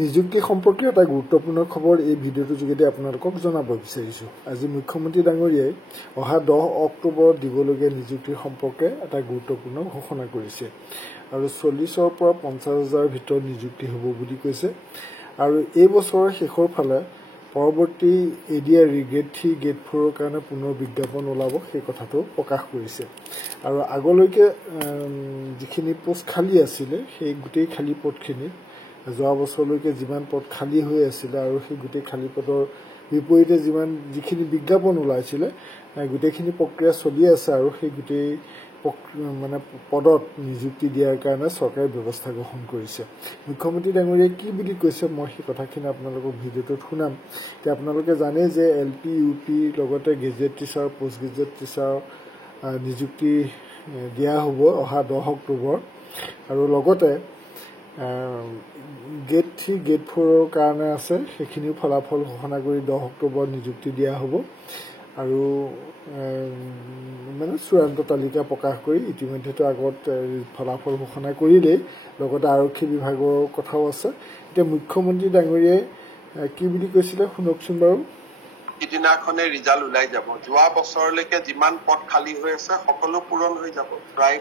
নিযুক্তি সম্পৰ্কীয় এটা গুৰুত্বপূৰ্ণ খবৰ এই ভিডিঅ'টোৰ যোগেদি আপোনালোকক জনাব বিচাৰিছোঁ। আজি মুখ্যমন্ত্ৰী ডাঙৰীয়াই অহা 10 অক্টোবৰত দিবলগীয়া নিযুক্তিৰ সম্পৰ্কে এটা গুৰুত্বপূৰ্ণ ঘোষণা কৰিছে আৰু 40ৰ পৰা 50,000 ভিতৰত নিযুক্তি হ'ব বুলি কৈছে আৰু এই বছৰৰ শেষৰ ফালে পৰৱৰ্তী এডিআৰই গ্ৰেড 3 গ্ৰেড 4ৰ কাৰণে পুনৰ বিজ্ঞাপন ওলাব সেই কথাটো প্ৰকাশ কৰিছে আৰু আগলৈকে যিখিনি পোষ্ট খালী আছিলে সেই গোটেই খালী পদখিনি যোৱা বছৰলৈকে যিমান পদ খালী হৈ আছিল আৰু সেই গোটেই খালী পদৰ বিপৰীতে যিখিনি বিজ্ঞাপন ওলাইছিলে গোটেইখিনি প্ৰক্ৰিয়া চলি আছে আৰু সেই গোটেই পদত নিযুক্তি দিয়াৰ কাৰণে চৰকাৰে ব্যৱস্থা গ্ৰহণ কৰিছে। মুখ্যমন্ত্ৰী ডাঙৰীয়াই কি বুলি কৈছে মই সেই কথাখিনি আপোনালোকক ভিডিঅ'টোত শুনাম। এতিয়া আপোনালোকে জানে যে LP UP লগতে gazette teacher post gazette teacher নিযুক্তি দিয়া হ'ব অহা 10 অক্টোবৰ আৰু লগতে গ্ৰেড 3 গ্ৰেড 4ৰ কাৰণে আছে সেইখিনিও ফলাফল ঘোষণা কৰি 10 অক্টোবৰত নিযুক্তি দিয়া হ'ব আৰু চূড়ান্ত তালিকা প্ৰকাশ কৰি ইতিমধ্যেতো আগত ফলাফল ঘোষণা কৰিলেই লগতে আৰক্ষী বিভাগৰ কথাও আছে। এতিয়া মুখ্যমন্ত্ৰী ডাঙৰীয়াই কি বুলি কৈছিলে শুনকচোন বাৰু। সিদিনাখনে ৰিজাল্ট ওলাই যাব। যোৱা বছৰলৈকে যিমান পদ খালী হৈ আছে সকলো পূৰণ হৈ যাব। প্ৰায়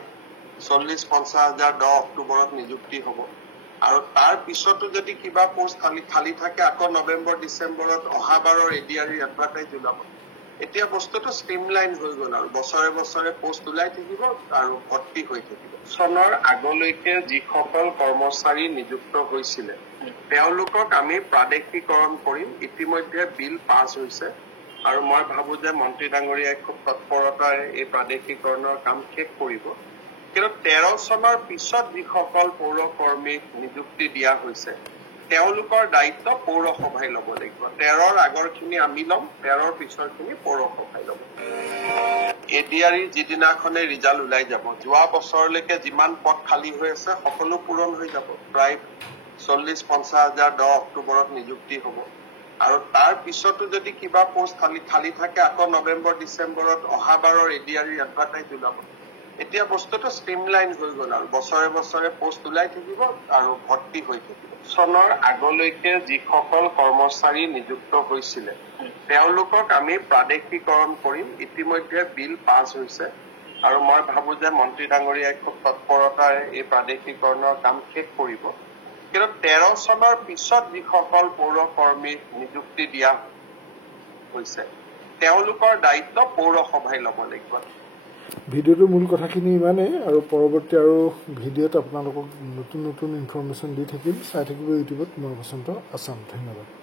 40-50,000 10 অক্টোবৰত নিযুক্তি হ'ব আৰু তাৰ পিছতো যদি কিবা পোষ্ট খালী থাকে আকৌ নৱেম্বৰ ডিচেম্বৰত অহাবাৰৰ এডিআৰই এডভাৰটাইজ ওলাব। এতিয়া বস্তুটো ষ্ট্ৰীমলাইন হৈ গ'ল আৰু বছৰে বছৰে পোষ্ট ওলাই থাকিব আৰু ভৰ্তি হৈ থাকিব। চনৰ আগলৈকে যিসকল কৰ্মচাৰী নিযুক্ত হৈছিলে তেওঁলোকক আমি প্ৰাদেশিকৰণ কৰিম। ইতিমধ্যে বিল পাছ হৈছে আৰু মই ভাবো যে মন্ত্ৰী ডাঙৰীয়াই খুব তৎপৰতাৰে এই প্ৰাদেশিকৰণৰ কাম শেষ কৰিব। কিন্তু 13 চনৰ পিছত যিসকল পৌৰ কৰ্মীক নিযুক্তি দিয়া হৈছে তেওঁলোকৰ দায়িত্ব পৌৰসভাই ল'ব লাগিব। 13ৰ আগৰখিনি আমি ল'ম, 13ৰ পিছৰখিনি পৌৰসভাই ল'ব। এডিআৰই যিদিনাখনে ৰিজাল্ট ওলাই যাব যোৱা বছৰলৈকে যিমান পদ খালী হৈ আছে সকলো পূৰণ হৈ যাব। প্ৰায় 40-50,000 10 অক্টোবৰত নিযুক্তি হ'ব আৰু তাৰ পিছতো যদি কিবা পোষ্ট খালী থাকে আকৌ নৱেম্বৰ ডিচেম্বৰত অহাবাৰৰ এডিআৰই এডভাৰটাইজ ওলাব। এতিয়া বস্তুটো ষ্ট্ৰীমলাইন হৈ গ'ল আৰু বছৰে বছৰে পোষ্ট ওলাই থাকিব আৰু ভৰ্তি হৈ থাকিব। চনৰ আগলৈকে যিসকল কৰ্মচাৰী নিযুক্ত হৈছিলে তেওঁলোকক আমি প্ৰাদেশিকৰণ কৰিম। ইতিমধ্যে বিল পাছ হৈছে আৰু মই ভাবো যে মন্ত্ৰী ডাঙৰীয়াই খুব তৎপৰতাৰে এই প্ৰাদেশিকৰণৰ কাম শেষ কৰিব। কিন্তু 13 চনৰ পিছত যিসকল পৌৰ কৰ্মীক নিযুক্তি দিয়া হৈছে তেওঁলোকৰ দায়িত্ব পৌৰসভাই ল'ব লাগিব। ভিডিঅ'টোৰ মূল কথাখিনি ইমানেই আৰু পৰৱৰ্তী আৰু ভিডিঅ'ত আপোনালোকক নতুন নতুন ইনফৰমেশ্যন দি থাকিম। চাই থাকিব ইউটিউবত মই বসন্ত আছাম। ধন্যবাদ।